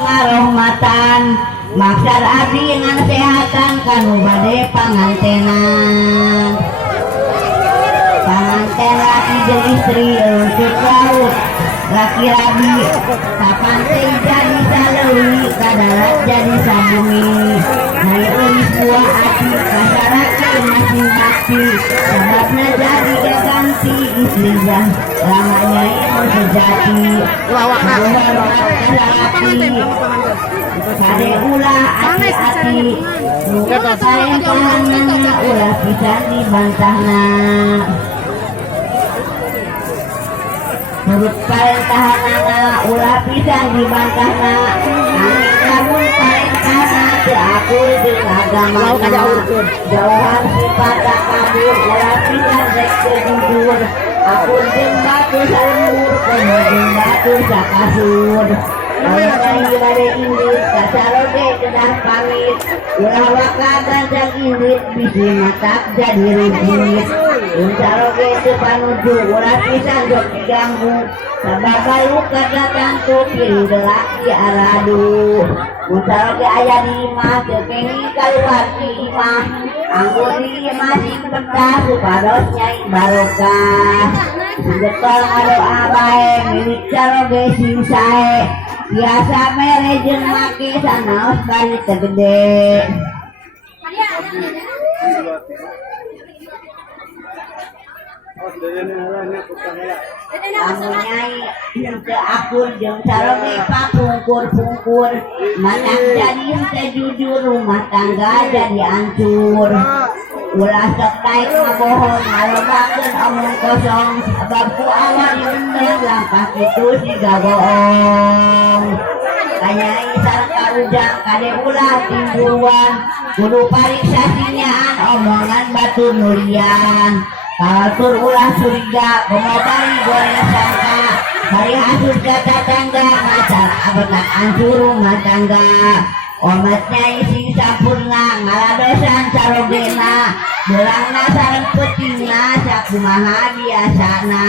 ngarahmatan maksar abdi ngan sehatan kanu bade pangantenan panganten laki jeung istri untuk laut laki rabi kapanten jadi saleuwi kadarat jadi sabumi nai eulis buah ati kasaraki masing bakti sababna jadi gaganti istri jan lamanya ieu sejati kade ulah ati-ati nuka sayang pahanna ulah pisan dibantahna menurut parentahanana ulah pisan dibantahna namun parentahna teu akur jeung agama jauhan sifat kabur ulah pisan rek teu jujur akur jeung batu salur jeung batu sakasur Orang bade indit kasaroge kedah pamit ulah waka ganjang indit bisi matak jadi rigid uncaroge teu panuju ulah pisan jok diganggu sabab luka gagantu kiri delaki aradu uncaroge aya di imah teu kenging kaluar ti imah anggur di imah dipetah supados nyai barokah singgetol ngadoa bae milik caroge sing sae biasa mere jeung make sanaos bari tegede anu nyai teu akun jeung saroge papungkur-pungkur matang jadi teu jujur rumah tangga jadi hancur ulah sok taek ngabohong ngalobakeun omong kosong sabab ku awal bener langkah kitu siga bohong kanyai sarta ujang kade ulah timbuluan kudu pariksa sinyaan omongan batu nulian kalatur ulah curiga bari goreng sangka bari hasud ka tetangga macar abenak hancur rumah tangga omatnya isi sampurna ngaladosan sarogena berangna sareng petingna sakumaha biasana